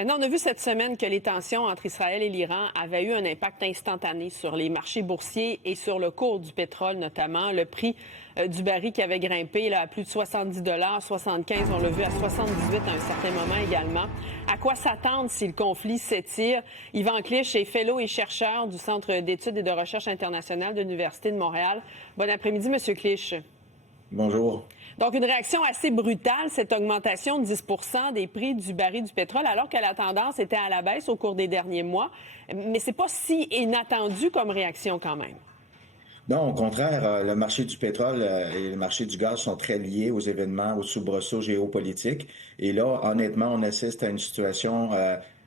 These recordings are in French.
Maintenant, on a vu cette semaine que les tensions entre Israël et l'Iran avaient eu un impact instantané sur les marchés boursiers et sur le cours du pétrole, notamment. Le prix du baril qui avait grimpé là, à plus de 70 75 on l'a vu à 78 à un certain moment également. À quoi s'attendre si le conflit s'étire? Yvan Clich est fellow et chercheur du Centre d'études et de recherche internationale de l'Université de Montréal. Bon après-midi, M. Clich. Bonjour. Donc, une réaction assez brutale, cette augmentation de 10 des prix du baril du pétrole, alors que la tendance était à la baisse au cours des derniers mois. Mais c'est pas si inattendu comme réaction quand même. Non, au contraire, le marché du pétrole et le marché du gaz sont très liés aux événements, aux soubresauts géopolitiques. Et là, honnêtement, on assiste à une situation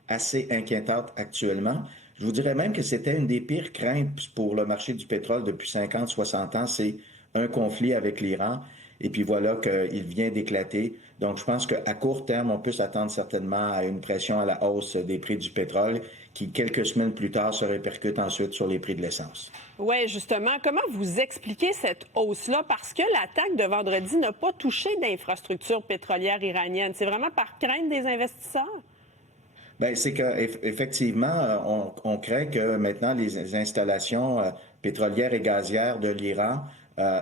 assez inquiétante actuellement. Je vous dirais même que c'était une des pires craintes pour le marché du pétrole depuis 50, 60 ans, c'est un conflit avec l'Iran. Et puis voilà qu'il vient d'éclater. Donc, je pense qu'à court terme, on peut s'attendre certainement à une pression à la hausse des prix du pétrole qui, quelques semaines plus tard, se répercute ensuite sur les prix de l'essence. Oui, justement. Comment vous expliquez cette hausse-là? Parce que l'attaque de vendredi n'a pas touché d'infrastructures pétrolières iraniennes. C'est vraiment par crainte des investisseurs? Bien, c'est qu'effectivement, on craint que maintenant les installations pétrolières et gazières de l'Iran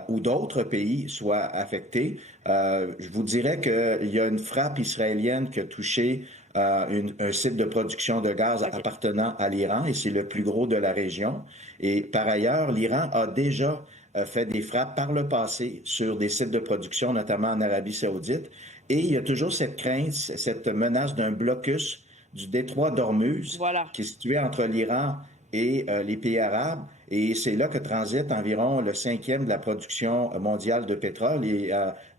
ou d'autres pays soient affectées. Je vous dirais qu'il y a une frappe israélienne qui a touché un site de production de gaz appartenant à l'Iran et c'est le plus gros de la région. Et par ailleurs, l'Iran a déjà fait des frappes par le passé sur des sites de production, notamment en Arabie saoudite. Et il y a toujours cette crainte, cette menace d'un blocus du détroit d'Ormuz, Voilà. qui est situé entre l'Iran et les pays arabes. Et c'est là que transite environ le cinquième de la production mondiale de pétrole et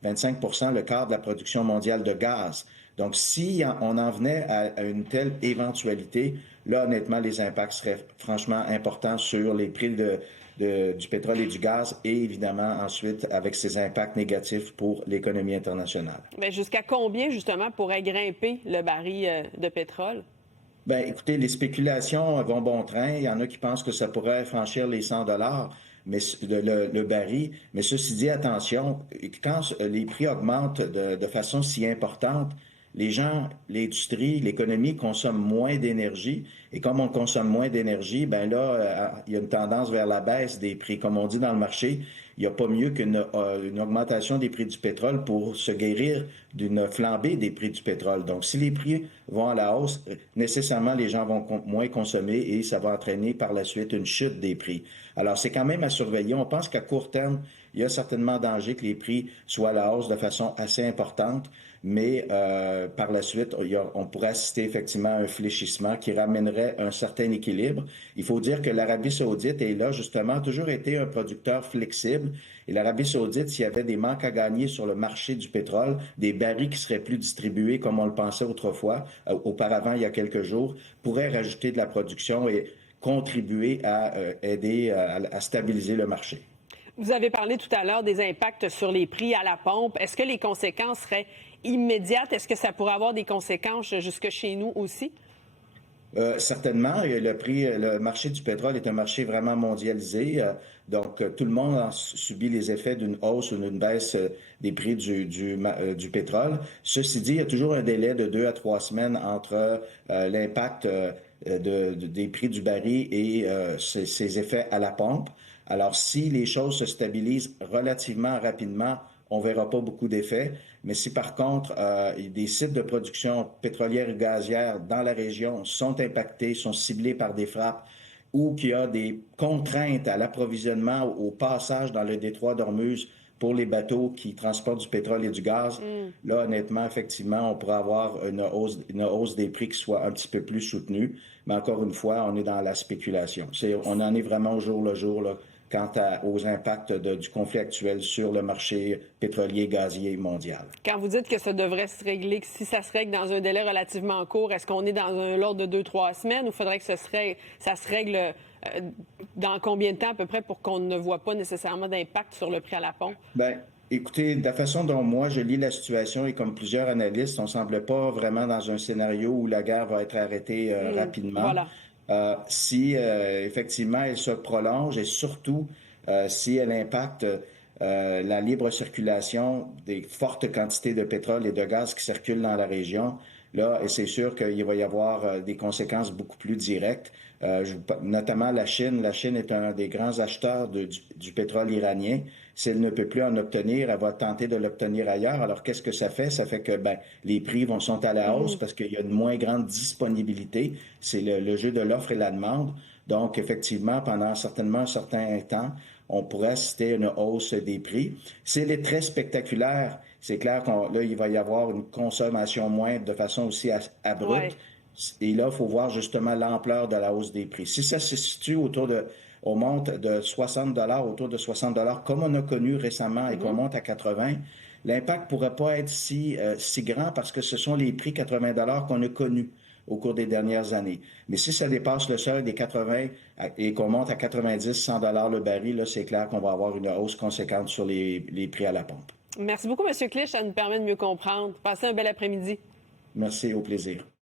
25 le quart de la production mondiale de gaz. Donc, si on en venait à une telle éventualité, là, honnêtement, les impacts seraient franchement importants sur les prix du pétrole et du gaz et évidemment ensuite avec ses impacts négatifs pour l'économie internationale. Mais jusqu'à combien, justement, pourrait grimper le baril de pétrole? Ben, écoutez, les spéculations vont bon train. Il y en a qui pensent que ça pourrait franchir les 100 mais le baril. Mais ceci dit, attention, quand les prix augmentent de façon si importante, les gens, l'industrie, l'économie consomment moins d'énergie. Et comme on consomme moins d'énergie, ben là, il y a une tendance vers la baisse des prix. Comme on dit dans le marché, il n'y a pas mieux qu'une une augmentation des prix du pétrole pour se guérir d'une flambée des prix du pétrole. Donc, si les prix vont à la hausse, nécessairement, les gens vont moins consommer et ça va entraîner par la suite une chute des prix. Alors, c'est quand même à surveiller. On pense qu'à court terme, il y a certainement danger que les prix soient à la hausse de façon assez importante, mais par la suite, on pourrait assister effectivement à un fléchissement qui ramènerait un certain équilibre. Il faut dire que l'Arabie saoudite est là, justement, a toujours été un producteur flexible. Et l'Arabie saoudite, s'il y avait des manques à gagner sur le marché du pétrole, des barils qui seraient plus distribués comme on le pensait autrefois, auparavant, il y a quelques jours, pourrait rajouter de la production et contribuer à aider à stabiliser le marché. Vous avez parlé tout à l'heure des impacts sur les prix à la pompe. Est-ce que les conséquences seraient immédiates? Est-ce que ça pourrait avoir des conséquences jusque chez nous aussi? Certainement, le marché du pétrole est un marché vraiment mondialisé. Donc, tout le monde a subi les effets d'une hausse ou d'une baisse des prix du pétrole. Ceci dit, il y a toujours un délai de 2 à 3 semaines entre l'impact des prix du baril et ses effets à la pompe. Alors, si les choses se stabilisent relativement rapidement, on verra pas beaucoup d'effets. Mais si par contre, des sites de production pétrolière et gazière dans la région sont impactés, sont ciblés par des frappes ou qu'il y a des contraintes à l'approvisionnement, au passage dans le détroit d'Ormuz pour les bateaux qui transportent du pétrole et du gaz, là, honnêtement, effectivement, on pourrait avoir une hausse des prix qui soit un petit peu plus soutenue. Mais encore une fois, on est dans la spéculation. On en est vraiment au jour le jour, là, quant aux impacts du conflit actuel sur le marché pétrolier gazier mondial. Quand vous dites que ça devrait se régler, que si ça se règle dans un délai relativement court, est-ce qu'on est dans un ordre de 2-3 semaines ou faudrait que ça se règle dans combien de temps à peu près pour qu'on ne voit pas nécessairement d'impact sur le prix à la pompe? Bien, écoutez, de la façon dont moi je lis la situation et comme plusieurs analystes, on ne semble pas vraiment dans un scénario où la guerre va être arrêtée rapidement. Voilà. Si effectivement elle se prolonge et surtout si elle impacte la libre circulation des fortes quantités de pétrole et de gaz qui circulent dans la région, Là, et c'est sûr qu'il va y avoir des conséquences beaucoup plus directes. Notamment la Chine. La Chine est un des grands acheteurs du pétrole iranien. Si elle ne peut plus en obtenir, elle va tenter de l'obtenir ailleurs. Alors, qu'est-ce que ça fait? Ça fait que les prix sont à la hausse parce qu'il y a une moins grande disponibilité. C'est le jeu de l'offre et la demande. Donc, effectivement, pendant certainement un certain temps, on pourrait assister à une hausse des prix. Si elle est très spectaculaire, c'est clair là, il va y avoir une consommation moindre de façon aussi abrupte. Ouais. Et là, il faut voir justement l'ampleur de la hausse des prix. Si ça se situe on monte de 60 autour de 60 comme on a connu récemment et qu'on monte à 80, l'impact pourrait pas être si grand parce que ce sont les prix 80 qu'on a connus au cours des dernières années. Mais si ça dépasse le seuil des 80 et qu'on monte à 90, 100 le baril, là, c'est clair qu'on va avoir une hausse conséquente sur les prix à la pompe. Merci beaucoup, M. Clich. Ça nous permet de mieux comprendre. Passez un bel après-midi. Merci, au plaisir.